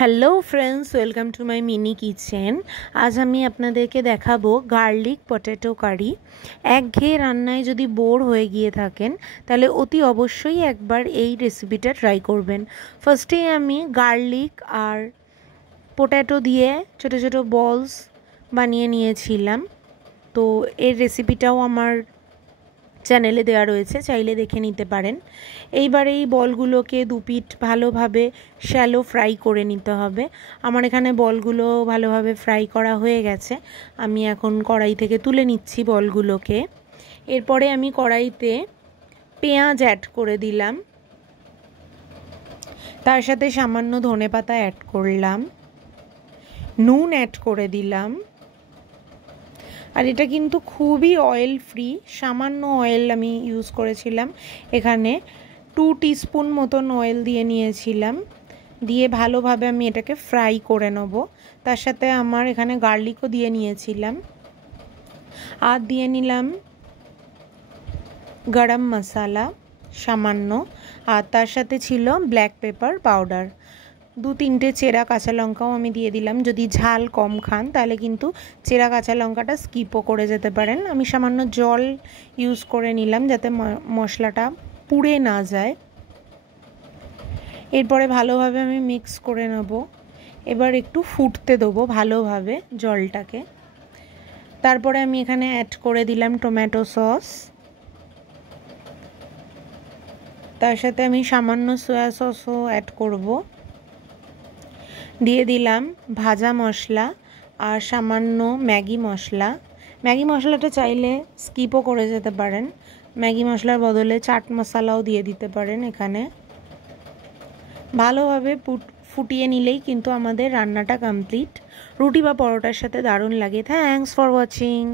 Hello friends, welcome to my mini kitchen. আজ আমি আপনাদেরকে দেখাবো গার্লিক পটেটো কারি। একঘেয়ে রান্নায় যদি বোর হয়ে গিয়ে থাকেন তাহলে অতি অবশ্যই একবার এই রেসিপিটা ট্রাই করবেন। ফার্স্টেই আমি গার্লিক আর পটেটো দিয়ে ছোটো ছোটো বলস বানিয়ে নিয়েছিলাম। তো এর রেসিপিটাও আমার চ্যানেলে দেওয়া রয়েছে, চাইলে দেখে নিতে পারেন। এইবার এই বলগুলোকে দুপিঠ ভালোভাবে শ্যালো ফ্রাই করে নিতে হবে। আমার এখানে বলগুলো ভালোভাবে ফ্রাই করা হয়ে গেছে। আমি এখন কড়াই থেকে তুলে নিচ্ছি বলগুলোকে। এরপরে আমি কড়াইতে পেঁয়াজ অ্যাড করে দিলাম, তার সাথে সামান্য ধনেপাতা অ্যাড করলাম, নুন অ্যাড করে দিলাম। আর এটা কিন্তু খুবই অয়েল ফ্রি, সামান্য অয়েল আমি ইউজ করেছিলাম। এখানে 2 টিস্পুন মতন অয়েল দিয়ে নিয়েছিলাম। দিয়ে ভালোভাবে আমি এটাকে ফ্রাই করে নেব। তার সাথে আমার এখানে গার্লিকও দিয়ে নিয়েছিলাম, আর দিয়ে নিলাম গরম মশলা সামান্য, আর তার সাথে ছিল ব্ল্যাক পেপার পাউডার। 2-3টে চেরা কাঁচা লঙ্কাও আমি দিয়ে দিলাম। যদি ঝাল কম খান তাহলে কিন্তু চেরা কাঁচা লঙ্কাটা স্কিপও করে যেতে পারেন। আমি সামান্য জল ইউজ করে নিলাম যাতে মশলাটা পুড়ে না যায়। এরপরে ভালোভাবে আমি মিক্স করে নেব। এবার একটু ফুটতে দেবো ভালোভাবে জলটাকে। তারপরে আমি এখানে অ্যাড করে দিলাম টমেটো সস, তার সাথে আমি সামান্য সয়া সসও অ্যাড করব। দিয়ে দিলাম ভাজা মশলা আর সামান্য ম্যাগি মশলা। ম্যাগি মশলাটা চাইলে স্কিপও করে যেতে পারেন। ম্যাগি মশলার বদলে চাট মশলাও দিয়ে দিতে পারেন। এখানে ভালোভাবে ফুটিয়ে নিলেই কিন্তু আমাদের রান্নাটা কমপ্লিট। রুটি বা পরোটার সাথে দারুণ লাগে। Thanks for watching.